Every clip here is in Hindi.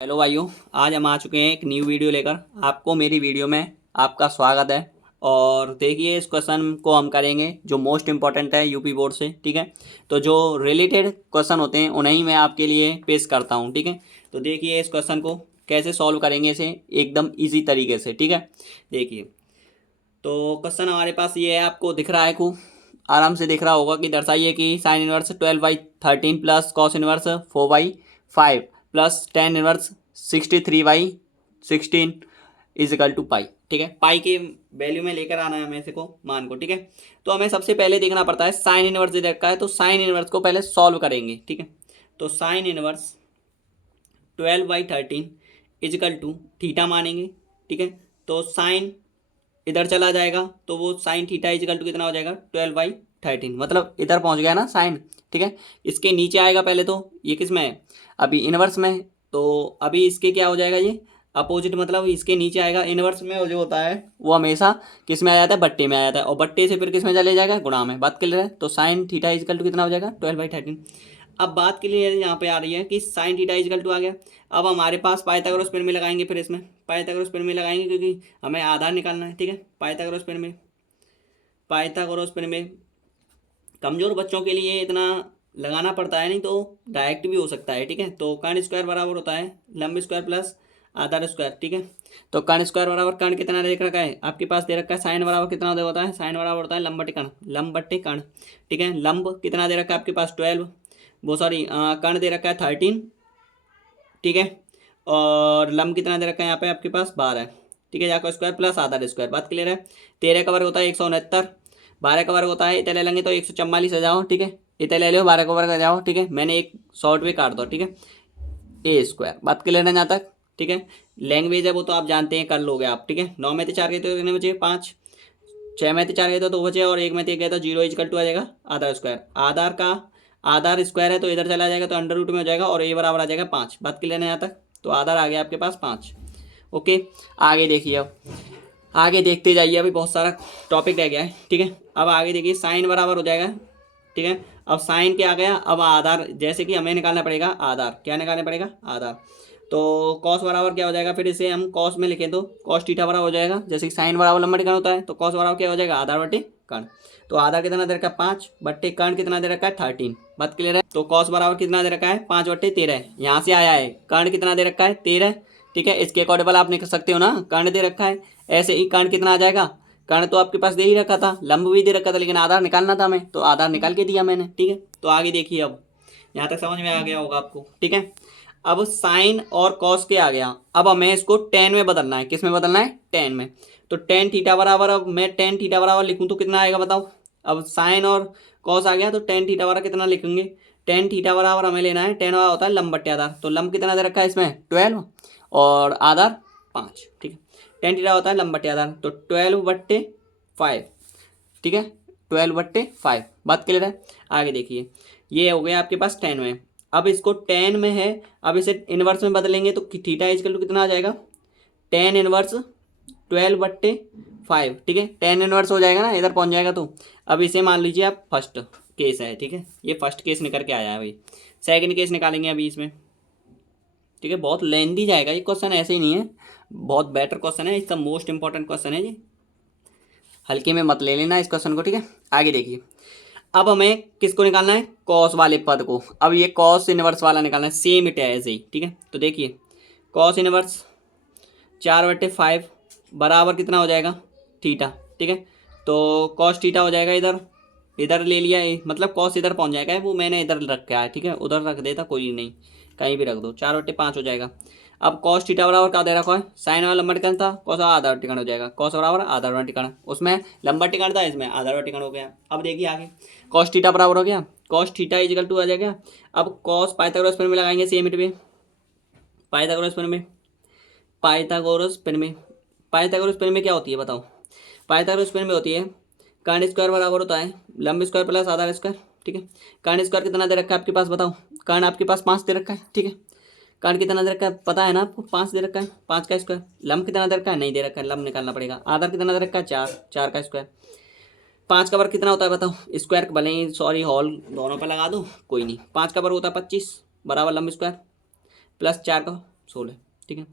हेलो भाइयों। आज हम आ चुके हैं एक न्यू वीडियो लेकर। आपको मेरी वीडियो में आपका स्वागत है। और देखिए, इस क्वेश्चन को हम करेंगे जो मोस्ट इम्पॉर्टेंट है यूपी बोर्ड से। ठीक है, तो जो रिलेटेड क्वेश्चन होते हैं उन्हें ही मैं आपके लिए पेश करता हूं। ठीक है, तो देखिए इस क्वेश्चन को कैसे सॉल्व करेंगे, इसे एकदम ईजी तरीके से। ठीक है, देखिए तो क्वेश्चन हमारे पास ये है, आपको दिख रहा है, खूब आराम से दिख रहा होगा कि दर्शाइए कि sine inverse 12/13 plus cos inverse 4/5 plus tan inverse 63/16 equal to pi. ठीक है, पाई के वैल्यू में लेकर आना है हमें इसे को, मान को। ठीक है, तो हमें सबसे पहले देखना पड़ता है साइन इनवर्स दे रखा है, तो साइन इनवर्स को पहले सॉल्व करेंगे। ठीक है, तो sine inverse 12/13 equal to theta मानेंगे। ठीक है, तो साइन इधर चला जाएगा तो वो साइन थीटा इजिकल टू कितना हो जाएगा 12/13, मतलब इधर पहुंच गया ना साइन। ठीक है, इसके नीचे आएगा पहले, तो ये किस में है, अभी इनवर्स में है, तो अभी इसके क्या हो जाएगा, ये अपोजिट, मतलब इसके नीचे आएगा। इनवर्स में जो होता है वो हमेशा किस में आ जाता है, बट्टे में आ जाता है, और बट्टे से फिर किस में चले जाएगा, गुणा में। बात क्लियर है, तो साइन थीटा इजिकल टू कितना हो जाएगा 12/13। अब बात के लिए यहाँ पे आ रही है कि साइन थीटा इजिकल टू आ गया। अब हमारे पास पाइथागोरस प्रमेय लगाएंगे, फिर इसमें पाइथागोरस प्रमेय लगाएंगे क्योंकि हमें आधार निकालना है। ठीक है, पाइथागोरस प्रमेय, पाइथागोरस प्रमेय कमजोर बच्चों के लिए इतना लगाना पड़ता है, नहीं तो डायरेक्ट भी हो सकता है। ठीक है, तो कर्ण स्क्वायर बराबर होता है लंब स्क्वायर प्लस आधार स्क्वायर। ठीक है, तो कर्ण स्क्वायर बराबर कर्ण कितना दे रखा है आपके पास, दे रखा है साइन बराबर कितना होता है, साइन बराबर होता है लंब बटे कर्ण, लंब बटे कर्ण। ठीक है, लंब कितना दे रखा है आपके पास 12, वो सॉरी कर्ण दे रखा है 13। ठीक है, और लंब कितना दे रखा है यहाँ पे आपके पास 12। ठीक है, जाकर स्क्वायर प्लस आधा स्क्वायर। बात क्लियर है। 13 का वर्ग होता है 169, 12 का वर्ग होता है, इतने ले लेंगे तो 144 आ जाओ। ठीक है, इतने ले लो, 12 का वर्ग आ जाओ। ठीक है, मैंने एक शॉर्ट में काट दो। ठीक है, ए स्क्वायर। बात क्लियर है यहाँ तक। ठीक है, लैंग्वेज है वो तो आप जानते हैं, कर लोगे आप। ठीक है, 9 में से 4 गए तो कितने बचे, 5। 6 में से 4 गए तो 2 बचे, और 1 में से 1 गया तो 0 इजकल टू आ जाएगा आधार स्क्वायर। आधार का आधार स्क्वायर है तो इधर चला जाएगा तो अंडर रूट में हो जाएगा, और ए बराबर आ जाएगा 5। बात क्लियर है यहाँ तक। तो आधार आ गया आपके पास 5। ओके, आगे देखिए, अब आगे देखते जाइए, अभी बहुत सारा टॉपिक रह गया है। ठीक है, अब आगे देखिए, साइन बराबर हो जाएगा। ठीक है, अब साइन क्या आ गया, अब आधार, जैसे कि हमें निकालना पड़ेगा आधार, क्या निकालना पड़ेगा, आधार। तो कॉस बराबर क्या हो जाएगा, फिर इसे हम कॉस में लिखें तो कॉस थीटा बराबर हो जाएगा, जैसे कि साइन बराबर लंबा कर्ण होता है, तो कॉस बराबर क्या हो जाएगा, आधार बटे कर्ण। तो आधार कितना दे रखा है 5 बट्टे कर्ण कितना दे रखा है 13। बात क्लियर है, तो कॉस बराबर कितना दे रखा है 5/13, यहाँ से आया है। कर्ण कितना दे रखा है 13। ठीक है, इसके अकॉर्डेबल आप लिख सकते हो ना, कर्ण दे रखा है, ऐसे ही कर्ण कितना आ जाएगा, कर्ण तो आपके पास दे ही रखा था, लंब भी दे रखा था, लेकिन आधार निकालना था हमें, तो आधार निकाल के दिया मैंने। ठीक है, तो आगे देखिए, अब यहाँ तक समझ में आ गया होगा आपको। ठीक है, अब साइन और कॉस के आ गया, अब हमें इसको टेन में बदलना है। किस में बदलना है, टेन में। तो टेन थीटा बराबर, अब मैं टेन थीटा बराबर लिखूँ तो कितना आएगा बताओ। अब साइन और कॉस आ गया तो टेन थीटा बराबर कितना लिखेंगे, टेन थीटा बराबर हमें लेना है, टेन वाला होता है लंब बट्टे आधार, तो लंब कितना दे रखा है इसमें 12, और आधार 5। ठीक है, टेन थीटा होता है लंब बट्टे आधार, तो 12/5। ठीक है, 12/5। बात क्लियर है। आगे देखिए, ये हो गया आपके पास 10 में। अब इसको 10 में है, अब इसे इनवर्स में बदलेंगे तो थीटा इजकल टू कितना आ जाएगा, 10 इनवर्स 12/5। ठीक है, 10 इनवर्स हो जाएगा ना, इधर पहुंच जाएगा। तो अब इसे मान लीजिए आप फर्स्ट केस है। ठीक है, ये फर्स्ट केस निकल के आया है भाई, सेकंड केस निकालेंगे अभी इसमें। ठीक है, बहुत लेंदी जाएगा ये क्वेश्चन, ऐसे ही नहीं है, बहुत बेटर क्वेश्चन है, इसका मोस्ट इंपॉर्टेंट क्वेश्चन है जी, हल्के में मत ले लेना इस क्वेश्चन को। ठीक है, आगे देखिए, अब हमें किसको निकालना है, कॉस वाले पद को। अब ये कॉस इनवर्स वाला निकालना है, सेम इट है ऐसे ही। ठीक है, तो देखिए कॉस इनवर्स 4/5 बराबर कितना हो जाएगा, थीटा। ठीक है, तो कॉस थीटा हो जाएगा, इधर इधर ले लिया, मतलब कॉस इधर पहुंच जाएगा, वो मैंने इधर रखा है। ठीक है, उधर रख देता कोई नहीं, कहीं भी रख दो, 4/5 हो जाएगा। अब कॉस थीटा बराबर क्या दे रखा है, साइन वाला लंबा टिकन था, कॉस आधा टिकन हो जाएगा, कॉस बराबर आधा वाला टिकन, उसमें लंबा टिकन था, इसमें आधा वाला टिकन हो गया। अब देखिए आगे, कॉस थीटा बराबर हो गया, कॉस थीटा इजिकल टू आ जाएगा। अब कॉस पाइथागोरस प्रमेय लगाएंगे, सेम इट पे पाइथागोरस प्रमेय, पाइथागोरस प्रमेय, पाइथागोरस प्रमेय क्या होती है बताओ। पाइथागोरस प्रमेय होती है, कर्ण स्क्वायर बराबर होता है लंब स्क्वायर प्लस आधार स्क्वायर। ठीक है, कर्ण स्क्वायर कितना दे रखा है आपके पास बताओ, कर्ण आपके पास 5 दे रखा है। ठीक है, कर्ण कितना दे रखा है पता है ना आपको, 5 दे रखा है, 5 का स्क्वायर। लंब कितना दे रखा है, नहीं दे रखा है, लंब निकालना पड़ेगा। आधार कितना दे रखा है 4, 4 का स्क्वायर। 5 का वर्ग कितना होता है बताओ, स्क्वायर भले ही सॉरी हॉल दोनों पर लगा दो कोई नहीं, 5 का वर्ग होता है 25 बराबर लंब स्क्वायर प्लस 4 का 16, ठीक है।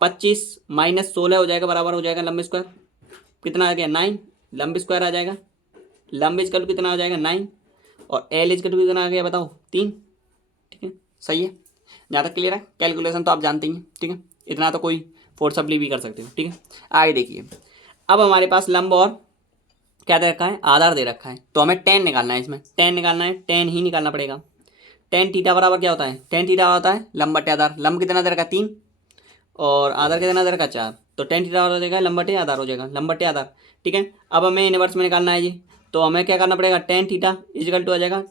25 माइनस 16 हो जाएगा, बराबर हो जाएगा लंब स्क्वायर, कितना आ गया 9, लंब स्क्वायर आ जाएगा, लंब इजकल कितना आ जाएगा 9, और एल इजकल कितना आ गया बताओ 3, ठीक है। सही है, जहाँ तक क्लियर है। कैलकुलेशन तो आप जानते ही हैं, ठीक है, इतना तो कोई फोर्सबली भी कर सकते हो, ठीक है। आगे देखिए, अब हमारे पास लंब और क्या दे रखा है, आधार दे रखा है, तो हमें टेन निकालना है, इसमें टेन निकालना है, टेन ही निकालना पड़ेगा। टेन थीटा बराबर क्या होता है, टेन थीटा होता है लंब बटे आधार, लंब कितना दे रखा है 3, और आधार कितना दे रखा है 4, तो टेन थीटा हो जाएगा लंब बटे आधार हो जाएगा, लंब बटे आधार, ठीक है। अब हमें इनवर्स में निकालना है जी, तो हमें क्या करना पड़ेगा, टेन थीटा इजिकल टू आ जाएगा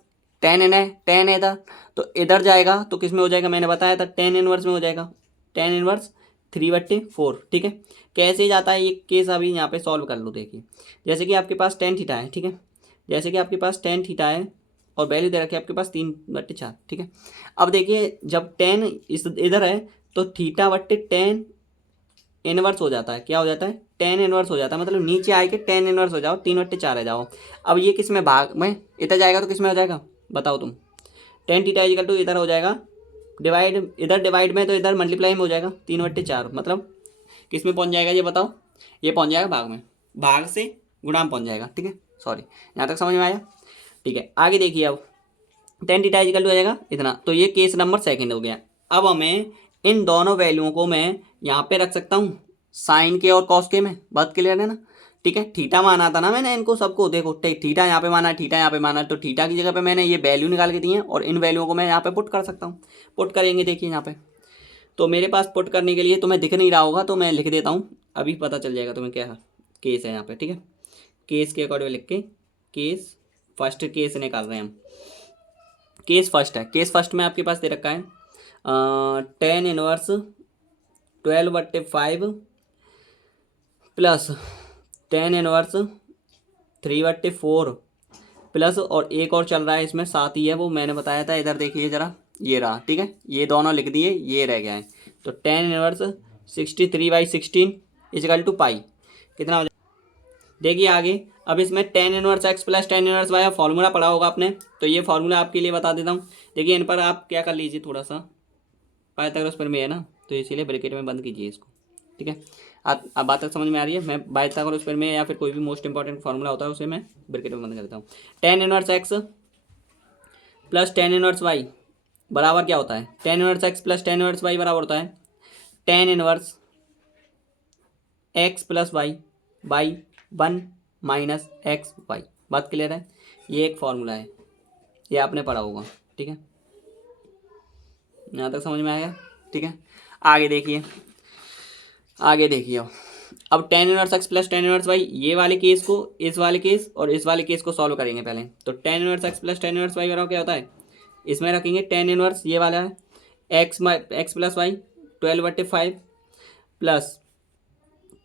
टेन एन है, टेन है था, तो इधर जाएगा तो किस में हो जाएगा, मैंने बताया था टेन इनवर्स में हो जाएगा, टेन इनवर्स 3/4, ठीक है। कैसे जाता है ये केस अभी यहाँ पे सॉल्व कर लो। देखिए जैसे कि आपके पास टेन थीटा है, ठीक है, जैसे कि आपके पास टेन थीटा है और वैल्यू दे रखी है आपके पास 3/4, ठीक है। अब देखिए जब टेन इस इधर है तो थीटा बट्टे टेन इनवर्स हो जाता है, क्या हो जाता है, टेन इनवर्स हो जाता है, मतलब नीचे आए के टेन इनवर्स हो जाओ, 3/4 आ जाओ। अब ये किस में भाग में, इधर जाएगा तो किस में हो जाएगा बताओ तुम, टेन थीटा इजिकल टू इधर हो जाएगा डिवाइड, इधर डिवाइड में तो इधर मल्टीप्लाई में हो जाएगा 3/4, मतलब किस में पहुंच जाएगा ये बताओ, ये पहुंच जाएगा भाग में, भाग से गुणा में पहुंच जाएगा, ठीक है। सॉरी, यहाँ तक समझ में आया, ठीक है। आगे देखिए, अब टेन थीटा इजिकल टू आ जाएगा इतना, तो ये केस नंबर सेकंड हो गया। अब हमें इन दोनों वैल्यूओं को मैं यहाँ पे रख सकता हूँ साइन के और कॉस के में, बात क्लियर है ना, ठीक है। थीटा माना था ना मैंने इनको सबको, देखो थीटा यहाँ पे माना है, थीटा यहाँ पे माना है, तो थीटा की जगह पे मैंने ये वैल्यू निकाल के दी है और इन वैल्यूओं को मैं यहाँ पे पुट कर सकता हूँ। पुट करेंगे देखिए यहाँ पे, तो मेरे पास पुट करने के लिए तुम्हें दिख नहीं रहा होगा तो मैं लिख देता हूँ, अभी पता चल जाएगा तुम्हें क्या केस है यहाँ पे, ठीक है। केस के अकॉर्डिंग लिख के, केस फर्स्ट केस निकाल रहे हैं हम, केस फर्स्ट है, केस फर्स्ट में आपके पास दे रखा है tan inverse 12/5 plus tan inverse 3/4 plus, और एक और चल रहा है इसमें साथ ही है, वो मैंने बताया था, इधर देखिए जरा, ये रहा, ठीक है, ये दोनों लिख दिए, ये रह गया है, तो tan inverse 63/16 equal to pi, कितना हो जाए देखिए आगे। अब इसमें tan inverse x plus tan inverse y formula पढ़ा होगा आपने, तो ये फॉर्मूला आपके लिए बता देता हूँ। देखिए इन पर आप क्या कर लीजिए, थोड़ा सा पाइथागोरस प्रमेय है ना, तो इसीलिए ब्रैकेट में बंद कीजिए इसको, ठीक है। अब बात तक समझ में आ रही है, मैं पाइथागोरस प्रमेय या फिर कोई भी मोस्ट इंपॉर्टेंट फॉर्मूला होता है उसे मैं ब्रैकेट में बंद कर देता हूँ। Tan inverse x plus tan inverse y बराबर क्या होता है, tan inverse x plus tan inverse y बराबर होता है tan inverse x plus y by 1 minus x y, बात क्लियर है। ये एक फॉर्मूला है, ये आपने पढ़ा होगा, ठीक है, यहाँ तक समझ में आएगा, ठीक है। आगे देखिए, आगे देखिए, अब tan inverse x plus tan inverse y, ये वाले केस को, इस वाले केस और इस वाले केस को सॉल्व करेंगे पहले। तो tan inverse x plus tan inverse y बराबर क्या होता है, इसमें रखेंगे टेन इनवर्स ये वाला है एक्स प्लस वाई 12/5 प्लस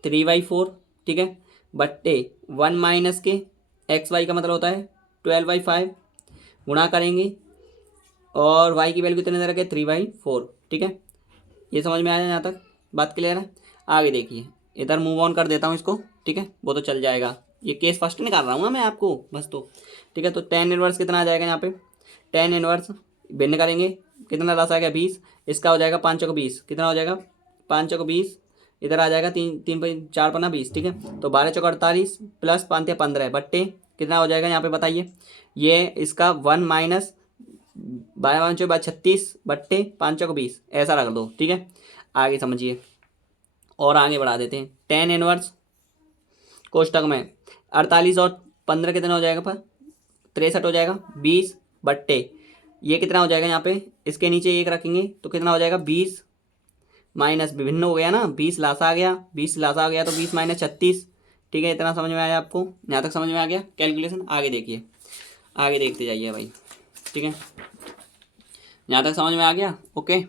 3/4, ठीक है, बट्टे 1 माइनस के एक्स वाई का मतलब होता है 12/5, गुणा करेंगे और y की वैल्यू कितने दे रखे 3/4, ठीक है। ये समझ में आया यहाँ तक, बात क्लियर है। आगे देखिए, इधर मूव ऑन कर देता हूँ इसको, ठीक है, वो तो चल जाएगा, ये केस फर्स्ट निकाल रहा हूँ ना मैं आपको बस, तो ठीक है। तो टेन इनवर्स कितना आ जाएगा यहाँ पे, टेन इनवर्स भिन्न करेंगे, कितना रास आ गया 20, इसका हो जाएगा 5 चौको 20, कितना हो जाएगा 5 चौको 20, इधर आ जाएगा 3 4 5 20, ठीक है। तो 12 चौको 48 प्लस 5 15 बट्टे कितना हो जाएगा यहाँ पे बताइए, ये इसका 1 माइनस 12×36 बट्टे 5 चौको 20, ऐसा रख दो, ठीक है। आगे समझिए और आगे बढ़ा देते हैं, टेन इनवर्स कोष्टक में 48 और 15 कितना हो जाएगा पर 63 हो जाएगा, 20 बट्टे ये कितना हो जाएगा यहाँ पे, इसके नीचे एक रखेंगे तो कितना हो जाएगा 20 माइनस विभिन्न हो गया ना, 20 लासा आ गया, 20 लासा आ गया तो 20 माइनस 36, ठीक है। इतना समझ में आया आपको, यहाँ तक समझ में आ गया कैलकुलेशन। आगे देखिए, आगे देखते जाइए भाई, ठीक है, यहाँ तक समझ में आ गया, ओके।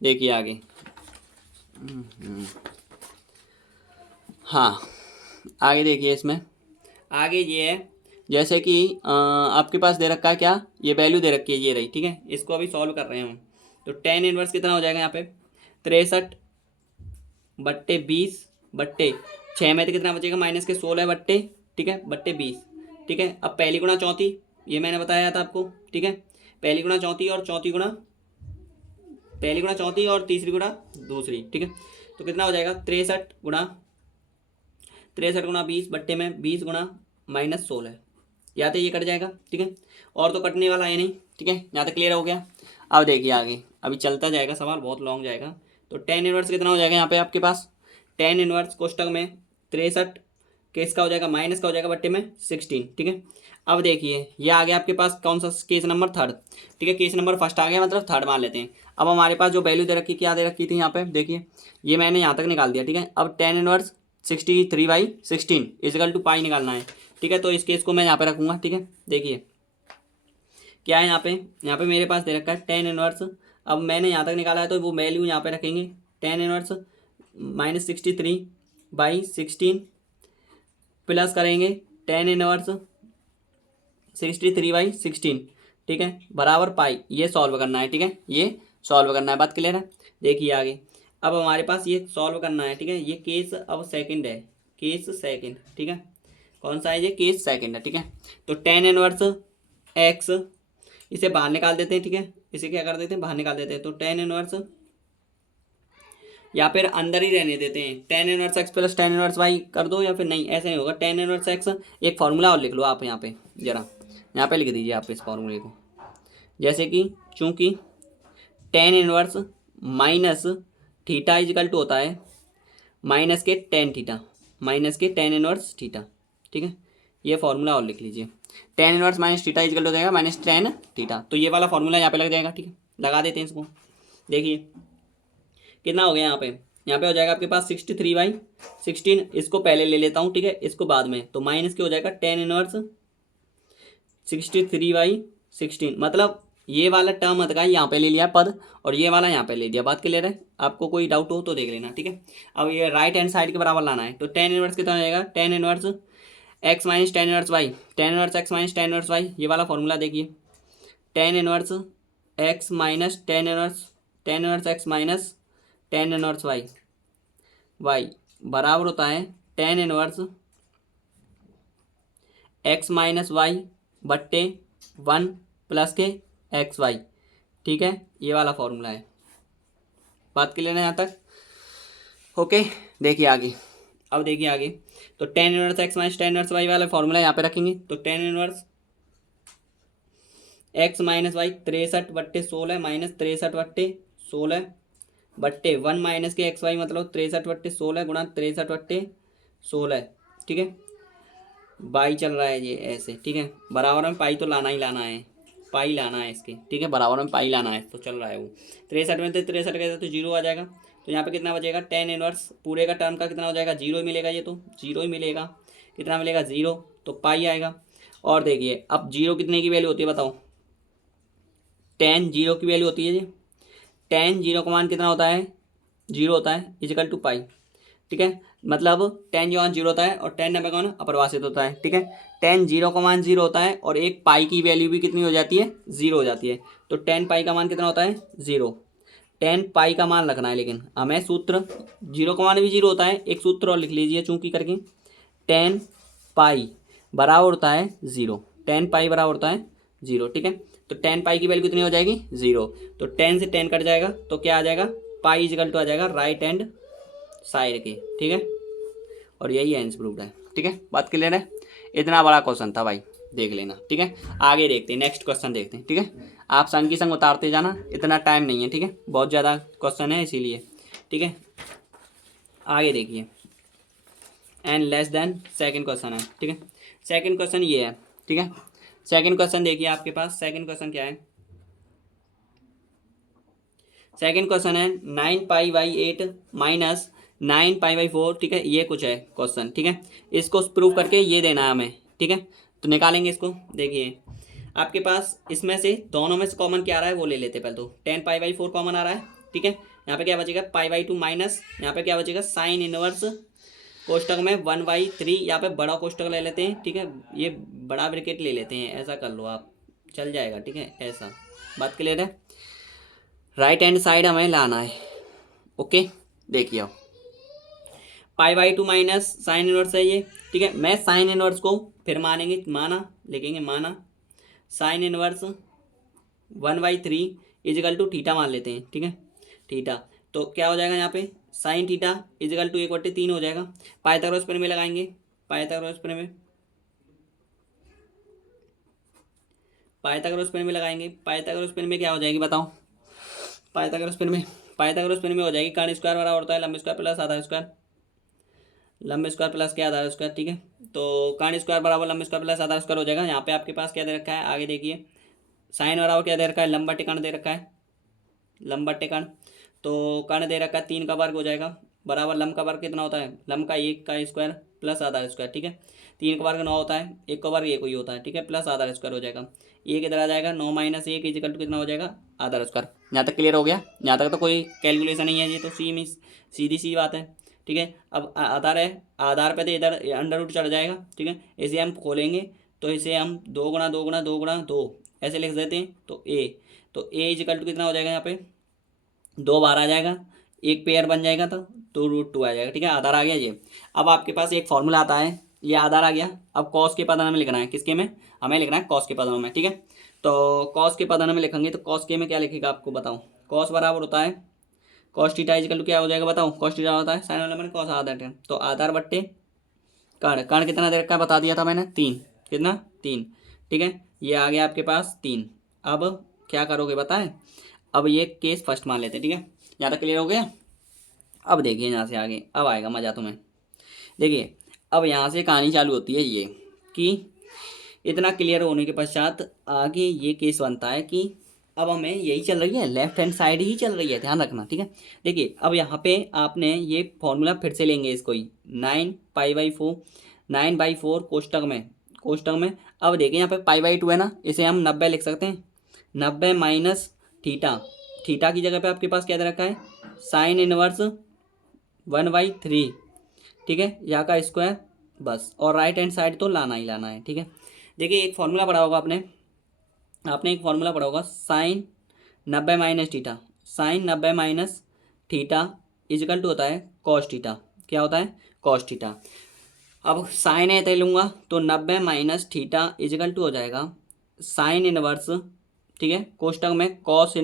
देखिए आगे, हाँ आगे देखिए, इसमें आगे ये है, जैसे कि आपके पास दे रखा है क्या, ये वैल्यू दे रखी है, ये रही, ठीक है। इसको अभी सॉल्व कर रहे हैं हम, तो टेन इनवर्स कितना हो जाएगा यहाँ पे 63 बट्टे 20 बट्टे 6 में तो कितना बचेगा माइनस के 16 बट्टे, ठीक है, बट्टे 20, ठीक है। अब पहली गुणा चौथी, ये मैंने बताया था आपको, ठीक है, पहली गुणा चौथी और चौथी गुणा पहली गुणा चौथी और तीसरी गुणा दूसरी, ठीक है। तो कितना हो जाएगा 63 गुणा 20 बट्टे में 20 गुणा -16, या तो ये कट जाएगा, ठीक है। और तो कटने वाला है नहीं, ठीक है। यहाँ तक क्लियर हो गया। अब देखिए आगे, अभी चलता जाएगा सवाल, बहुत लॉन्ग जाएगा। तो tan इनवर्स कितना हो जाएगा यहाँ पे आपके पास, tan इनवर्स कोष्टक में 63 केस का हो जाएगा माइनस का हो जाएगा बट्टे में 16, ठीक है। अब देखिए ये आ गया आपके पास कौन सा केस नंबर थर्ड, ठीक है। केस नंबर फर्स्ट आ गया, मतलब थर्ड मान लेते हैं। अब हमारे पास जो वैल्यू दे रखी, क्या दे रखी थी यहाँ पे, देखिए ये मैंने यहाँ तक निकाल दिया, ठीक है। अब tan इनवर्स 63/16 इजकल टू पाई निकालना है, ठीक है। तो इस केस को मैं यहाँ पे रखूँगा, ठीक है। देखिए क्या है यहाँ पे मेरे पास दे रखा है tan इनवर्स, अब मैंने यहाँ तक निकाला है तो वो वैल्यू यहाँ पे रखेंगे, tan इनवर्स -63/16 प्लस करेंगे tan इनवर्स 63/16, ठीक है, बराबर पाई। ये सॉल्व करना है, ठीक है, ये सॉल्व करना है। बात क्लियर है। देखिए आगे, अब हमारे पास ये सॉल्व करना है, ठीक है। ये केस अब सेकंड है, केस सेकंड, ठीक है। कौन सा है ये, केस सेकंड है, ठीक है। तो tan इनवर्स x, इसे बाहर निकाल देते हैं, ठीक है। इसे क्या कर देते हैं, बाहर निकाल देते हैं। तो tan इनवर्स या फिर अंदर ही रहने देते हैं, tan inverse x plus tan inverse y कर दो, या फिर नहीं ऐसे नहीं होगा, tan इनवर्स x। एक फार्मूला और लिख लो आप यहाँ पे, जरा यहाँ पे लिख दीजिए आप इस फार्मूले को, जैसे कि चूंकि tan inverse minus theta equal to होता है माइनस के tan थीटा, माइनस के tan इनवर्स थीटा, ठीक है। ये फार्मूला और लिख लीजिए, tan inverse minus theta equal हो जाएगा माइनस tan थीटा। तो ये वाला फार्मूला यहाँ पे लग जाएगा, ठीक है। लगा देते हैं इसको। देखिए कितना हो गया यहाँ पे, हो जाएगा आपके पास 63/16, इसको पहले ले लेता हूँ, ठीक है, इसको बाद में। तो माइनस क्या हो जाएगा tan इनवर्स 63/16, मतलब ये वाला टर्म मत का यहाँ पे ले लिया पद, और ये वाला यहाँ पे ले दिया। बात क्लियर है। आपको कोई डाउट हो तो देख लेना, ठीक है। अब ये राइट हैंड साइड के बराबर लाना है। तो tan इनवर्स कितना हो जाएगा, tan inverse x minus tan inverse y, tan inverse x minus tan inverse y, ये वाला फॉर्मूला देखिए, tan inverse x minus tan inverse x minus tan inverse y बराबर होता है tan inverse x minus y बट्टे 1 प्लस के xy, ठीक है। ये वाला फॉर्मूला है। बात क्लियर है यहाँ तक, ओके। देखिए आगे, अब देखिए आगे, तो tan inverse x minus tan inverse y वाला फॉर्मूला यहाँ पे रखेंगे। तो tan inverse x minus y 63/16 minus 63/16 बट्टे 1 माइनस के एक्स वाई, मतलब 63/16 गुणा 63/16, ठीक है। बाई चल रहा है ये ऐसे, ठीक है। बराबर में पाई तो लाना ही लाना है, पाई लाना है इसके, ठीक है। बराबर में पाई लाना है, तो चल रहा है वो 63 में से 63 गया तो 0 आ जाएगा। तो यहाँ पे कितना बचेगा, tan इनवर्स पूरे का टर्म का कितना हो जाएगा, 0 ही मिलेगा, ये तो 0 ही मिलेगा। कितना मिलेगा, 0, तो पाई आएगा। और देखिए अब 0 कितने की वैल्यू होती है बताओ, tan 0 की वैल्यू होती है जी, tan 0 का मान कितना होता है, 0 होता है, इजिकल टू पाई, ठीक है। मतलब tan जो मान 0 होता है और tan नंबर का मान अपरिभाषित होता है, ठीक है। tan 0 का मान 0 होता है और एक पाई की वैल्यू भी कितनी हो जाती है, 0 हो जाती है। तो tan पाई का मान कितना होता है, 0। tan पाई का मान रखना है, लेकिन हमें सूत्र, 0 का मान भी 0 होता है, एक सूत्र और लिख लीजिए चूंकि करके, tan पाई बराबर होता है 0, tan पाई बराबर होता है 0, ठीक है। तो tan पाई की वैल्यू कितनी हो जाएगी, 0। तो tan से tan कट जाएगा, तो क्या आ जाएगा, पाई इजिकल टू आ जाएगा राइट हैंड साइड के, ठीक है। और यही आंसर प्रूव्ड है, ठीक है। बात क्लियर है। इतना बड़ा क्वेश्चन था भाई, देख लेना, ठीक है। आगे देखते हैं, नेक्स्ट क्वेश्चन देखते हैं, ठीक है। आप संग की संग उतारते जाना, इतना टाइम नहीं है, ठीक है, बहुत ज़्यादा क्वेश्चन है इसीलिए, ठीक है। आगे देखिए, and less than second question है, ठीक है। सेकंड क्वेश्चन ये है, ठीक है। सेकंड क्वेश्चन देखिए आपके पास, सेकंड क्वेश्चन क्या है, सेकंड क्वेश्चन है 9π/8 माइनस 9π/4, ठीक है। ये कुछ है क्वेश्चन, ठीक है। इसको प्रूव करके ये देना है हमें, ठीक है। तो निकालेंगे इसको। देखिए आपके पास इसमें से दोनों में से कॉमन क्या आ रहा है वो ले लेते हैं पहले। तो 10π/4 कॉमन आ रहा है, ठीक है। यहाँ पे क्या बचेगा, π/2 माइनस यहाँ पे क्या बचेगा, साइन इनवर्स कोष्टक में 1/3, यहाँ पे बड़ा कोष्टक ले लेते हैं, ठीक है। ये बड़ा ब्रैकेट ले लेते हैं, ऐसा कर लो आप, चल जाएगा, ठीक है, ऐसा। बात क्लियर है। राइट हैंड साइड हमें लाना है, ओके। देखिए अब π/2 माइनस साइन इनवर्स है ये, ठीक है। मैं साइन इनवर्स को फिर मानेंगे, माना लिखेंगे, माना sine inverse 1/3 equal to theta मान लेते हैं, ठीक है। थीटा। तो क्या हो जाएगा यहाँ पे साइन थीटा इजिकल टू 1/3 हो जाएगा। पाइथागोरस प्रमेय लगाएंगे, पाइथागोरस प्रमेय, पाइथागोरस प्रमेय लगाएंगे। पाइथागोरस प्रमेय क्या हो जाएगी बताओ, पाइथागोरस प्रमेय, पाइथागोरस प्रमेय हो जाएगी कर्ण स्क्वायर बराबर होता है लंब स्क्वायर प्लस आधार स्क्वायर, लंब स्क्वायर प्लस क्या आधार स्क्वायर, ठीक है। तो कर्ण स्क्वायर बराबर लंब स्क्वायर प्लस आधार स्क्वायर हो जाएगा। यहाँ पे आपके पास क्या दे रखा है, आगे देखिए साइन बराबर क्या दे रखा है, लंब बटे कर्ण दे रखा है, लंब बटे कर्ण। तो कर्ण दे रखा है 3 का वर्ग हो जाएगा बराबर लंब का वर्ग कितना होता है, लंब का 1 का स्क्वायर प्लस आधार स्क्वायर, ठीक है। 3 का वर्ग 9 होता है, 1 का वर्ग 1 ही होता है, ठीक है, प्लस आधार स्क्वायर हो जाएगा। 1 इधर आ जाएगा, 9 माइनस 1 इजिकल टू कितना हो जाएगा, आधार स्क्वायर। यहाँ तक क्लियर हो गया, यहाँ तक तो कोई कैलकुलेशन नहीं है, ये तो सीधी सी बात है, ठीक है। अब आधार है, आधार पे तो इधर अंडर रूट चढ़ जाएगा, ठीक है। इसे हम खोलेंगे तो इसे हम 2 गुणा 2 गुणा 2 गुणा 2 ऐसे लिख देते हैं। तो ए इजिकल टू कितना हो जाएगा, यहाँ पे 2 बार आ जाएगा, एक पेयर बन जाएगा तो 2√2 आ जाएगा, ठीक है। आधार आ गया ये। अब आपके पास एक फॉर्मूला आता है, ये आधार आ गया। अब कॉस के पदन में लिखना है, किसके में, हमें लिखना है कॉस के पदन में, ठीक है। तो कॉस के पदन में लिखेंगे तो कॉस के में क्या लिखेगा आपको बताओ, कॉस बराबर होता है कॉस थीटा इजिकल टू क्या हो जाएगा बताओ, कॉस थीटा होता है साइन वाला मैंने कॉस आधार, तो आधार बट्टे कर्ण, कर्ण कितना दे रखा है बता दिया था मैंने, 3, कितना 3, ठीक है। ये आ गया आपके पास 3। अब क्या करोगे बताएं, अब ये केस फर्स्ट मान लेते हैं, ठीक है। यहाँ तक क्लियर हो गया। अब देखिए यहाँ से आगे अब आएगा मज़ा तुम्हें। देखिए अब यहाँ से कहानी चालू होती है ये कि इतना क्लियर होने के पश्चात आगे ये केस बनता है कि अब हमें यही चल रही है, लेफ्ट हैंड साइड ही चल रही है, ध्यान रखना, ठीक है। देखिए अब यहाँ पे आपने ये फॉर्मूला फिर से लेंगे इसको ही, 9π/4, 9/4 कोष्टक में। अब देखिए यहाँ पे π/2 है ना, इसे हम 90 लिख सकते हैं, 90 माइनस थीटा, थीटा की जगह पे आपके पास क्या दे रखा है, साइन इनवर्स 1/3, ठीक है, यहाँ का स्क्वायर बस, और राइट हैंड साइड तो लाना ही लाना है, ठीक है। देखिए एक फॉर्मूला पढ़ा होगा आपने एक फॉर्मूला पढ़ा होगा, sine 90 minus theta, sine 90 minus theta equal to होता है कॉस थीटा, क्या होता है कॉस थीटा। अब साइन है तय लूँगा तो 90 माइनस थीटा इजिकल टू हो जाएगा साइन इनवर्स, ठीक है, कोष्टक में कॉस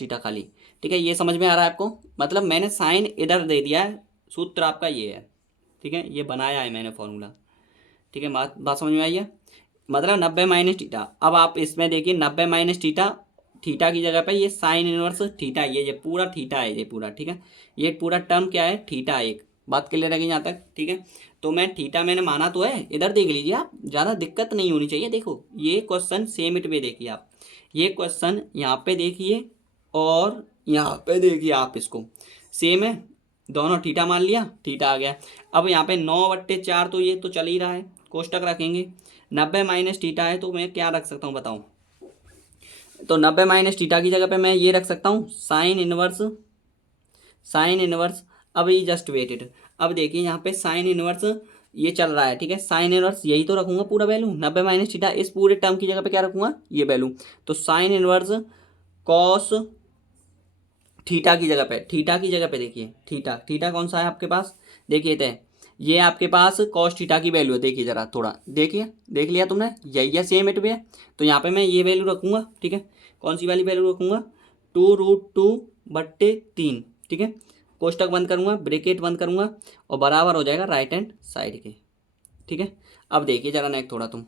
थीटा खाली, ठीक है। ये समझ में आ रहा है आपको, मतलब मैंने साइन इधर दे दिया है, सूत्र आपका ये है, ठीक है, ये बनाया है मैंने फॉर्मूला, ठीक है। बात बात समझ में आई है, मतलब 90 माइनस थीटा। अब आप इसमें देखिए 90 माइनस थीटा, थीटा की जगह पे ये साइन इनवर्स थीटा, ये पूरा थीटा है, ये पूरा, ठीक है। ये पूरा टर्म क्या है, थीटा, एक बात क्लियर रहेगी यहाँ तक, ठीक है। तो मैं थीटा मैंने माना तो है, इधर देख लीजिए आप, ज़्यादा दिक्कत नहीं होनी चाहिए। देखो ये क्वेश्चन सेम इट पे देखिए आप, ये क्वेश्चन यहाँ पे देखिए और यहाँ पे देखिए आप, इसको सेम है, दोनों थीटा मान लिया, थीटा आ गया। अब यहाँ पे 9/4 तो ये तो चल ही रहा है, कोष्टक रखेंगे, 90 माइनस थीटा है तो मैं क्या रख सकता हूँ बताऊँ, तो 90 माइनस थीटा की जगह पे मैं ये रख सकता हूँ साइन इनवर्स, साइन इनवर्स। अब ये जस्ट वेटेड, अब देखिए यहाँ पे साइन इनवर्स ये चल रहा है, ठीक है, साइन इनवर्स यही तो रखूंगा पूरा वैल्यू, 90 माइनस थीटा, इस पूरे टर्म की जगह पे क्या रखूंगा, ये वैल्यू। तो साइन इनवर्स कॉस थीटा की जगह पे, थीटा की जगह पे देखिए, थीटा, थीटा कौन सा है आपके पास, देखिए थे ये आपके पास कॉस थीटा की वैल्यू है, देखिए जरा थोड़ा देखिए, देख लिया तुमने, यही है सेम इट पे। तो यहाँ पे मैं ये वैल्यू रखूंगा, ठीक है, कौन सी वाली वैल्यू रखूंगा, 2√2/3, ठीक है। कोष्टक बंद करूंगा, ब्रैकेट बंद करूंगा और बराबर हो जाएगा राइट हैंड साइड के, ठीक है। अब देखिए जरा नेक्स्ट थोड़ा तुम,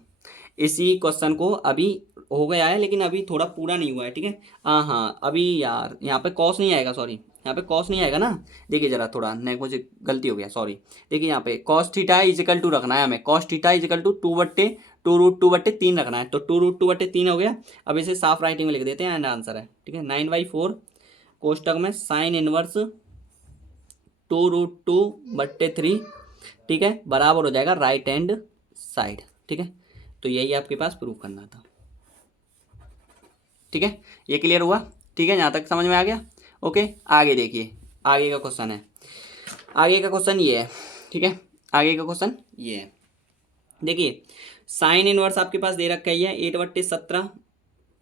इसी क्वेश्चन को अभी हो गया है लेकिन अभी थोड़ा पूरा नहीं हुआ है, ठीक है। हाँ हाँ अभी यार यहाँ पे कॉस नहीं आएगा, सॉरी यहाँ पे कॉस नहीं आएगा ना, देखिए जरा थोड़ा नेक्स्ट, मुझे गलती हो गया सॉरी। देखिए यहाँ पे कॉस थीटा इजिकल टू रखना है हमें, कॉस थीटा इजिकल टू 2/2√2/3 रखना है, तो 2√2/3 हो गया। अब इसे साफ राइटिंग में लिख देते हैं एंड आंसर है, ठीक है, 9/4 कोष्टक में साइन इनवर्स 2√2/3, ठीक है, बराबर हो जाएगा राइट हैंड साइड, ठीक है। तो यही आपके पास प्रूव करना था, ठीक है, ये क्लियर हुआ, ठीक है, यहाँ तक समझ में आ गया। ओके आगे देखिए, आगे का क्वेश्चन है, आगे का क्वेश्चन ये है, ठीक है, आगे का क्वेश्चन ये है। देखिए साइन इनवर्स आपके पास दे रखा है 8/17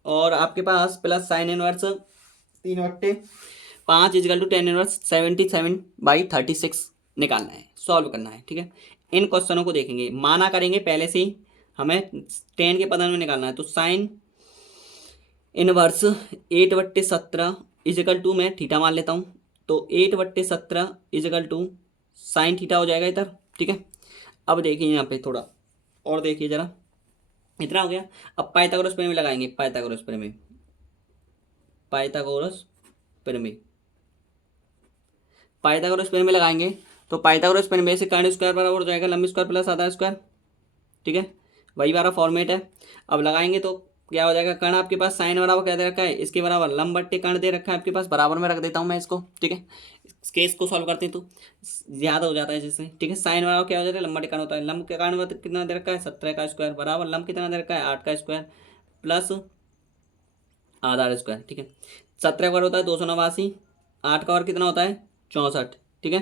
और आपके पास plus sine inverse 3/5 equal to 10 inverse 77/36 निकालना है, सॉल्व करना है, ठीक है। इन क्वेश्चनों को देखेंगे, माना करेंगे पहले से ही, हमें 10 के पदन में निकालना है। तो साइन इनवर्स 8/17 इजिकल टू मैं थीटा मान लेता हूँ, तो 8/17 इजिकल टू साइन थीटा हो जाएगा इधर, ठीक है। अब देखिए यहाँ पे थोड़ा और देखिए जरा, इतना हो गया। अब पाइथागोरस प्रमेय लगाएंगे, पाइथागोरस प्रमेय, पाइथागोरस प्रमेय, पाइथागोरस प्रमेय लगाएंगे। तो पाइथागोरस प्रमेय से कर्ण स्क्वायर बराबर हो जाएगा लंब स्क्वायर प्लस आधा स्क्वायर, ठीक है, वही वाला फॉर्मेट है। अब लगाएंगे तो क्या हो जाएगा, कर्ण आपके पास साइन बराबर क्या दे रखा है, इसके बराबर लंब बट्टे कर्ण दे रखा है आपके पास, बराबर में रख देता हूँ मैं इसको, ठीक है। इस केस को सॉल्व करते हैं तो ज्यादा हो जाता है जिससे, ठीक है। साइन बराबर क्या हो जाता है, लंब बट्टे कर्ण होता है। लंब के कर्ण कितना दे रखा है, 17 का स्क्वायर बराबर लंब कितना दे रखा है, 8 का स्क्वायर प्लस आधा स्क्वायर, ठीक है। 17 का वर्ग होता है 289, 8 का वर्ग कितना होता है 64, ठीक है,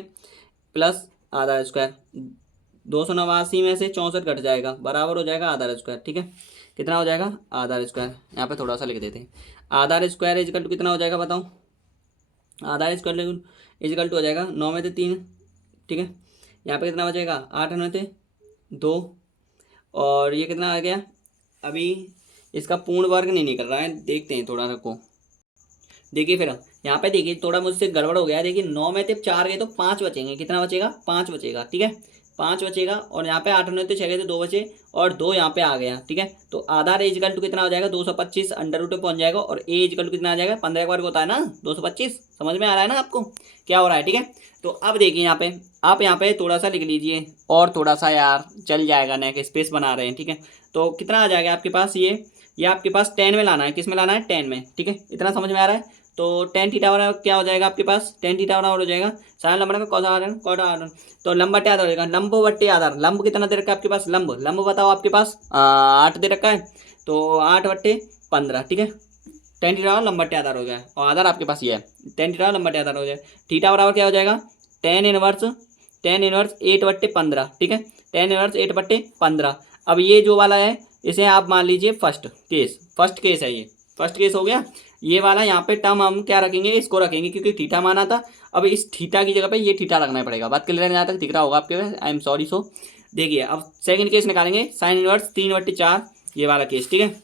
प्लस आधा स्क्वायर। 289 में से 64 घट जाएगा, बराबर हो जाएगा आधा स्क्वायर, ठीक है। कितना हो जाएगा, आधा स्क्वायर। यहाँ पे थोड़ा सा लिख देते हैं, आधा स्क्वायर इजिकल टू कितना हो जाएगा बताओ, आधा स्क्वायर इजिकल टू हो जाएगा 9 में से 3, ठीक है। यहाँ पे कितना बचेगा, 8 में से 2, और ये कितना आ गया, अभी इसका पूर्ण वर्ग नहीं निकल रहा है, देखते हैं थोड़ा रखो। देखिए फिर यहाँ पे देखिए थोड़ा मुझसे गड़बड़ हो गया है। देखिए 9 में से 4 गए तो 5 बचेंगे, कितना बचेगा, 5 बचेगा, ठीक है, 5 बचेगा। और यहाँ पे 8 में से 6 गए तो 2 बचे, और 2 यहाँ पे आ गया, ठीक है। तो आधा इजिकल टू कितना हो जाएगा, 225 अंडर रूट पे पहुंच जाएगा, और ए इजिकल टू कितना आ जाएगा, 15 का वर्ग होता है ना 225, समझ में आ रहा है ना आपको क्या हो रहा है, ठीक है। तो अब देखिए यहाँ पे आप यहाँ पे थोड़ा सा लिख लीजिए, और थोड़ा सा यार चल जाएगा, नेक स्पेस बना रहे हैं, ठीक है। तो कितना आ जाएगा आपके पास, ये आपके पास 10 में लाना है, किस में लाना है, 10 में, ठीक है। इतना समझ में आ रहा है। तो टेन थीटा बराबर क्या हो जाएगा आपके पास, टेन थीटा बराबर हो जाएगा साइन लंबा में कौन सा आधार, कौन आधार, तो लंब बट्टे आधार हो जाएगा, लंब बट्टे आधार। लंब कितना दे रखा है आपके पास, लंब लंब बताओ आपके पास 8 दे रखा है, तो 8/15, ठीक है। टेन थीटा लंब बट्टे आधार हो गया, और आधार आपके पास ये है, टेन थीटा लंब बट्टे आधार हो जाएगा। थीटा बराबर क्या हो जाएगा, टेन इनवर्स 8/15, ठीक है, टेन इनवर्स 8/15। अब ये जो वाला है इसे आप मान लीजिए फर्स्ट केस है, ये फर्स्ट केस हो गया। ये वाला यहाँ पे टर्म हम क्या रखेंगे, इसको रखेंगे, क्योंकि थीटा माना था। अब इस थीटा की जगह पे ये थीटा रखना पड़ेगा, बात क्लियर है, यहाँ तक दिख रहा होगा आपके, आई एम सॉरी। सो देखिए अब सेकंड केस निकालेंगे, साइन इनवर्स 3/4, ये वाला केस, ठीक है।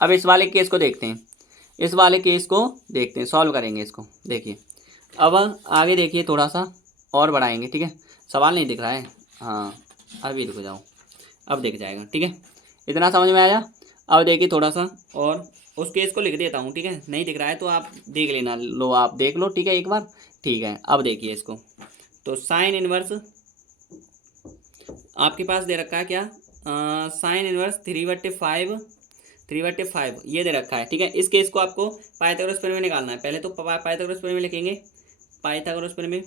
अब इस वाले केस को देखते हैं, इस वाले केस को देखते हैं, सॉल्व करेंगे इसको। देखिए अब आगे देखिए, थोड़ा सा और बढ़ाएंगे, ठीक है। सवाल नहीं दिख रहा है, हाँ अभी रुक जाओ, अब दिख जाएगा, ठीक है। इतना समझ में आया। अब देखिए थोड़ा सा और उस केस को लिख देता हूँ, ठीक है, नहीं दिख रहा है तो आप देख लेना, लो आप देख लो, ठीक है, एक बार, ठीक है। अब देखिए इसको, तो साइन इनवर्स आपके पास दे रखा है क्या, साइन इनवर्स 3/5 ये दे रखा है, ठीक है। इस केस को आपको पाइथागोरस प्रमेय निकालना है। पहले तो पाइथागोरस प्रमेय लिखेंगे, पाइथागोरस प्रमेय,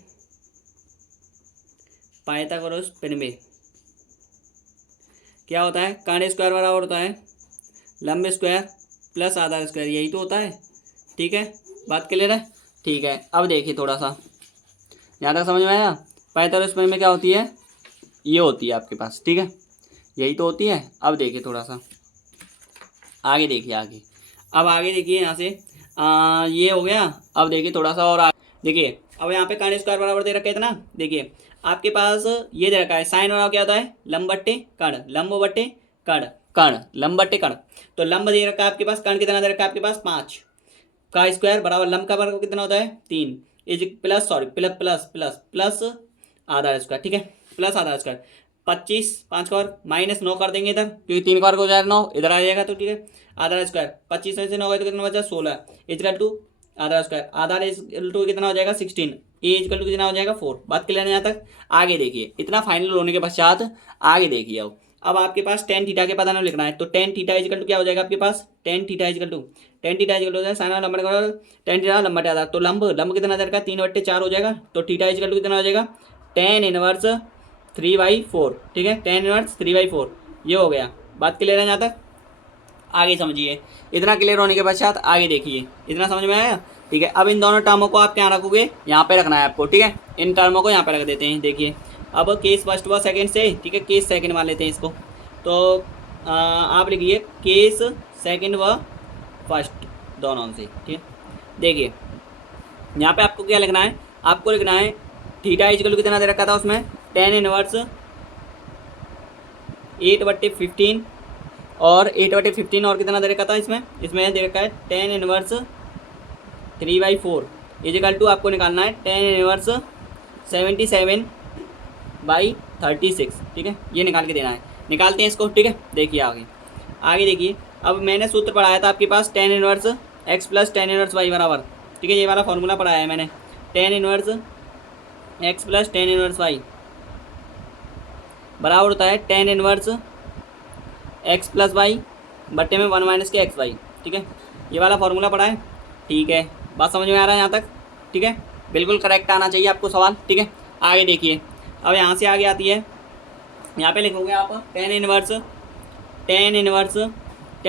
पाइथागोरस प्रमेय क्या होता है, कर्ण स्क्वायर बराबर होता है लंब स्क्वायर प्लस आधा स्क्वायर, यही तो होता है, ठीक है, बात क्लियर है, ठीक है। अब देखिए थोड़ा सा यहाँ तक समझ में आया। पाइथागोरस प्रमेय में क्या होती है, ये होती है आपके पास, ठीक है, यही तो होती है। अब देखिए थोड़ा सा आगे देखिए, अब आगे देखिए यहाँ से ये हो गया। अब देखिए थोड़ा सा और देखिए, अब यहाँ पे कर्ण स्क्वायर बराबर दे रखा है इतना। देखिए आपके पास ये दे रखा है, साइन बराबर क्या होता है, लंब बट्टे कर्ण, लंब बट्टे कर्ण, कर्ण लंब बट्टे कर्ण। तो लंब दे रखा है आपके पास, कर्ण कितना दे रखा है आपके पास 5 का स्क्वायर बराबर लंब का वर्ग कितना होता है 3, is plus sorry plus plus plus plus आधा स्क्वायर, ठीक है, प्लस आधा स्क्वायर 25, 5 का वर्ग माइनस 9 कर देंगे इधर, क्योंकि 3 का वर्ग हो जाएगा 9, इधर आ जाएगा, तो ठीक है। आधा स्क्वायर 25 में से 9 गए तो कितना बचा 16, इजकल टू आधा स्क्वायर, आधा इजकल टू कितना हो जाएगा 16, ए इजकल टू कितना हो जाएगा 4। बात क्लियर है यहाँ तक। आगे देखिए, इतना फाइनल होने के पश्चात आगे देखिए, अब आपके पास टेन थीटा के पता नहीं लिखना है, तो टेन थीटा इजकल टू क्या हो जाएगा आपके पास, टेन थीटा इजकल टू हो जाएगा साइन लंबा टेन थीटा लंबा आधा, तो लंब कितना दे रखा है 3/4 हो जाएगा, तो थीटा इजकल टू कितना हो जाएगा टेन इनवर्स 3/4, ठीक है, टेन इनवर्स 3/4 ये हो गया। बात क्लियर है यहाँ तक, आगे समझिए। इतना क्लियर होने के पश्चात आगे देखिए, इतना समझ में आया, ठीक है। अब इन दोनों टर्मों को आप क्या रखोगे, यहाँ पे रखना है आपको, ठीक है, इन टर्मों को यहाँ पे रख देते हैं। देखिए अब केस फर्स्ट व सेकंड से, ठीक है, केस सेकंड मान लेते हैं इसको, तो आप लिखिए केस सेकंड व फर्स्ट दोनों से, ठीक है। देखिए यहाँ पे आपको क्या लिखना है, आपको लिखना है थीटा इजकल कितना दे रखा था उसमें, टेन इनवर्स 8/15, और 8/15 और कितना दे रखा था इसमें दे रखा है टेन इनवर्स 3/4 इजिकल टू आपको निकालना है 10 इनवर्स 77/36, ठीक है, ये निकाल के देना है। निकालते हैं इसको, ठीक है। देखिए आगे आगे देखिए, अब मैंने सूत्र पढ़ाया था आपके पास 10 inverse x plus 10 inverse y बराबर, ठीक है, ये वाला फॉर्मूला पढ़ाया है मैंने। 10 inverse x plus 10 inverse y बराबर होता है 10 इनवर्स x प्लस y बट्टे में 1 माइनस के एक्स वाई, ठीक है, ये वाला फॉर्मूला पढ़ा है, ठीक है। बात समझ में आ रहा है यहाँ तक, ठीक है, बिल्कुल करेक्ट आना चाहिए आपको सवाल, ठीक है। आगे देखिए, अब यहाँ से आगे आती है, यहाँ पे लिखोगे आप 10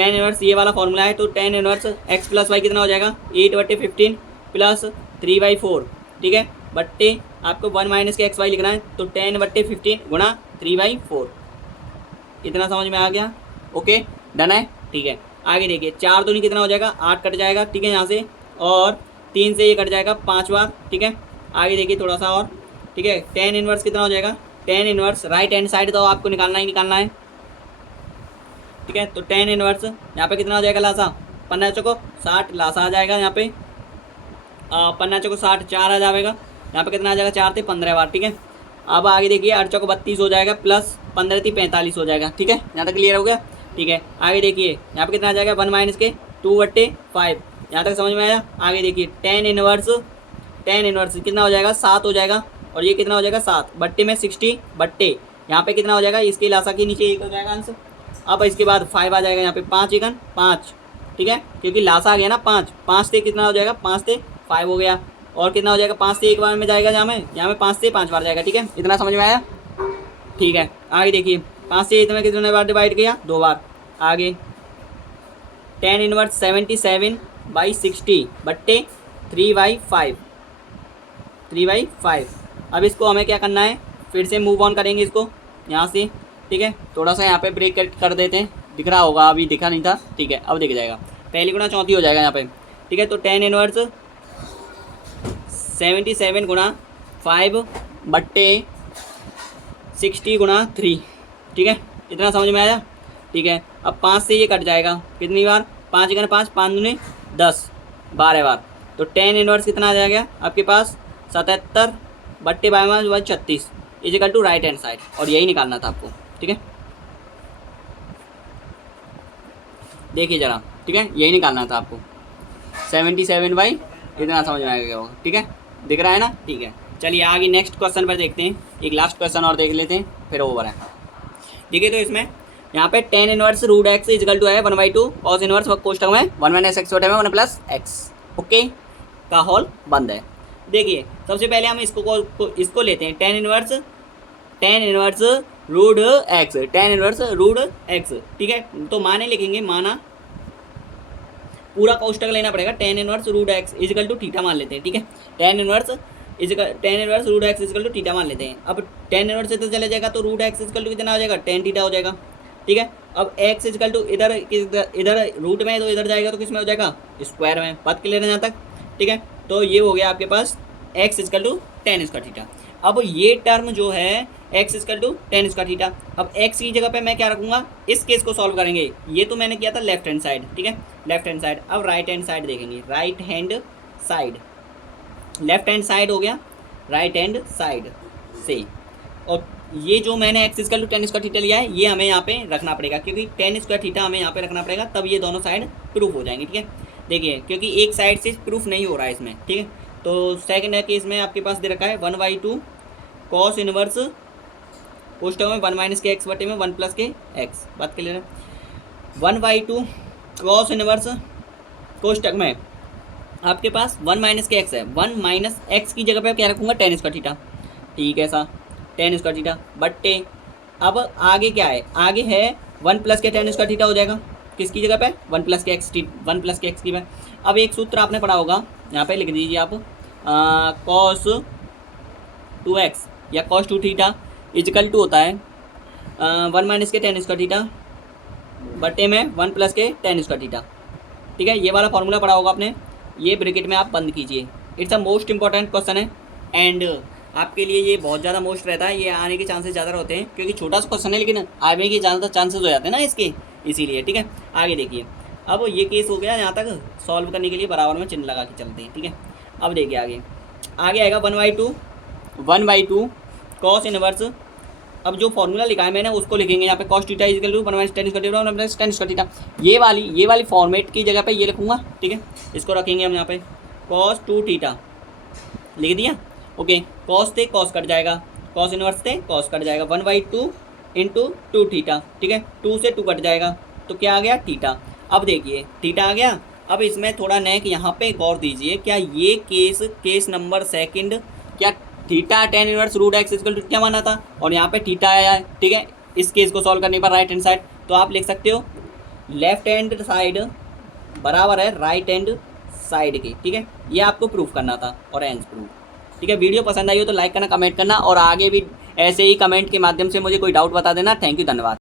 इनवर्स ये वाला फॉर्मूला है, तो 10 इनवर्स x प्लस वाई कितना हो जाएगा 8/15 प्लस 3/4, ठीक है, बट्टे आपको 1 माइनस के एक्स वाई लिखना है, तो 10/15 गुणा 3/4, इतना समझ में आ गया, ओके, डन है, ठीक है। आगे देखिए, 4 दूनी कितना हो जाएगा 8 कट जाएगा, ठीक है, यहाँ से, और 3 से ये कट जाएगा 5 बार, ठीक है। आगे देखिए थोड़ा सा और, ठीक है, 10 इनवर्स कितना हो जाएगा 10 इनवर्स राइट हैंड साइड तो आपको निकालना ही निकालना है, ठीक है। तो 10 इनवर्स यहाँ पे कितना हो जाएगा लासा 15 चौको 60 लासा आ जाएगा, यहाँ पे 15 चौको 60 4 आ जाएगा, यहाँ पे कितना आ जाएगा 4 से 15 बार, ठीक है। अब आगे देखिए 8 चौको 32 हो जाएगा प्लस 15 से 45 हो जाएगा, ठीक है, यहाँ तक क्लियर हो गया, ठीक है। आगे देखिए यहाँ पे कितना आ जाएगा 1 माइनस के 2/5, यहाँ तक समझ में आया। आगे देखिए 10 इनवर्स कितना हो जाएगा 7 हो जाएगा, और ये कितना हो जाएगा 7 बट्टे में 60 बट्टे यहाँ पे कितना हो जाएगा इसके लासा के नीचे 1 हो जाएगा आंसर। अब इसके बाद 5 आ जाएगा यहाँ पे 5 एकन 5, ठीक है, क्योंकि लासा आ गया ना 5 से कितना हो जाएगा 5 से 5 हो गया, और कितना हो जाएगा 5 से 1 बार में जाएगा, यहाँ में 5 से 5 बार जाएगा, ठीक है, इतना समझ में आया, ठीक है। आगे देखिए 5 से इतना कितने बार डिवाइड किया 2 बार। आगे 10 इनवर्स 77/60 बट्टे 3/5। अब इसको हमें क्या करना है, फिर से मूव ऑन करेंगे इसको यहाँ से, ठीक है, थोड़ा सा यहाँ पे ब्रेक कर देते हैं, दिख रहा होगा, अभी दिखा नहीं था, ठीक है, अब दिख जाएगा, पहली गुना चौथी हो जाएगा यहाँ पे, ठीक है। तो 10 इनवर्स 77 गुणा 5 बट्टे 60 गुणा 3, ठीक है, इतना समझ में आया, ठीक है। अब 5 से ये कट जाएगा कितनी बार 5 एकन 5 5 दूने 10 12 बार, तो 10 इनवर्स कितना आ जाएगा आपके पास 77 बट्टे 36 equal to right hand side, और यही निकालना था आपको, ठीक है, देखिए जरा, ठीक है, यही निकालना था आपको 77 इतना समझ में आएगा होगा, ठीक है, दिख रहा है ना, ठीक है। चलिए आगे नेक्स्ट क्वेश्चन पर देखते हैं, एक लास्ट क्वेश्चन और देख लेते हैं फिर ओवर है। देखिए तो इसमें यहाँ पे 10 inverse root x equal to है 1/2 कॉस इनवर्स कोष्टक में 1 माइनस एक्स बटे में 1 प्लस एक्स, ओके का होल बंद है। देखिए सबसे पहले हम इसको लेते हैं 10 inverse root x 10 inverse root x, ठीक है, तो माने लिखेंगे, माना पूरा कोष्टक लेना पड़ेगा, 10 inverse root x equal to theta मान लेते हैं, ठीक है, 10 inverse root x equal to theta मान लेते हैं। अब 10 इनवर्स इधर चले जाएगा तो रूट एक्स इजिकल टू कितना हो जाएगा 10 थीटा हो जाएगा, ठीक है। अब एक्स इजिकल टू इधर रूट में तो इधर जाएगा तो किस में हो जाएगा स्क्वायर में, बात क्लियर है यहाँ तक, ठीक है। तो ये हो गया आपके पास x equal to 10 square theta. अब ये टर्म जो है x equal to 10 square theta, अब एक्स की जगह पे मैं क्या रखूँगा, इस केस को सॉल्व करेंगे, ये तो मैंने किया था लेफ्ट हैंड साइड, ठीक है, लेफ्ट हैंड साइड। अब राइट हैंड साइड देखेंगे, right hand side, left hand side हो गया राइट हैंड साइड से, और ये जो मैंने x equal to 10 square theta लिया है ये हमें यहाँ पे रखना पड़ेगा, क्योंकि 10 स्क्वायर थीटा हमें यहाँ पे रखना पड़ेगा, तब ये दोनों साइड प्रूफ हो जाएंगे, ठीक है। देखिए क्योंकि एक साइड से प्रूफ नहीं हो रहा है इसमें, ठीक है, तो सेकंड केस में आपके पास दे रखा है 1/2 कॉस इनवर्स कोष्टक में 1 माइनस के एक्स बटे में 1 प्लस के एक्स, बात क्लियर है। 1/2 कॉस इनवर्स कोष्टक में आपके पास 1 माइनस के एक्स है, 1 माइनस एक्स की जगह पे क्या रखूँगा 10 स्क्वायर थीटा, ठीक है, ऐसा 10 स्क्वायर थीटा बट्टे, अब आगे क्या है, आगे है 1 प्लस के 10 स्क्वायर थीटा हो जाएगा, किसकी जगह पे 1 प्लस के एक्स की पे। अब एक सूत्र आपने पढ़ा होगा, यहाँ पे लिख दीजिए आप कॉस 2x या कॉस 2 थीटा इजिकल टू होता है 1 माइनस के 10 स्क्वायर थीटा बट्टे में 1 प्लस के 10 स्क्वायर थीटा, ठीक है, ये वाला फॉर्मूला पढ़ा होगा आपने, ये ब्रैकेट में आप बंद कीजिए। It's a most important question है, एंड आपके लिए ये बहुत ज़्यादा मोस्ट रहता है, ये आने के चांसेस ज़्यादा होते हैं, क्योंकि छोटा सा क्वेश्चन है लेकिन आने के ज़्यादा चांसेस हो जाते हैं ना इसके, इसीलिए, ठीक है। आगे देखिए अब ये केस हो गया यहाँ तक, सॉल्व करने के लिए बराबर में चिन्ह लगा के चलते हैं, ठीक है। अब देखिए आगे, आगे आएगा 1/2 कॉस इनवर्स। अब जो फॉर्मूला लिखा है मैंने उसको लिखेंगे यहाँ पे, cos theta is equal to 1 - tan square theta 1 + tan square theta. ये वाली फॉर्मेट की जगह पे ये लिखूंगा, ठीक है। इसको रखेंगे हम यहाँ पे cos 2 थीटा लिख दिया, ओके। cos थे cos कट जाएगा, cos इनवर्स थे cos कट जाएगा, 1/2 इंटू 2 थीटा, ठीक है। 2 से 2 कट जाएगा तो क्या आ गया थीटा। अब देखिए थीटा आ गया। अब इसमें थोड़ा नेक यहाँ पे गौर दीजिए, क्या ये केस नंबर सेकंड, क्या theta tan inverse root x equal to क्या माना था और यहाँ पे थीटा आया है, ठीक है। इस केस को सॉल्व करने पर राइट हैंड साइड, तो आप लिख सकते हो लेफ्ट हैंड साइड बराबर है राइट हैंड साइड के, ठीक है। ये आपको प्रूफ करना था और एंस प्रूफ, ठीक है। वीडियो पसंद आई हो तो लाइक करना, कमेंट करना और आगे भी ऐसे ही कमेंट के माध्यम से मुझे कोई डाउट बता देना। थैंक यू, धन्यवाद।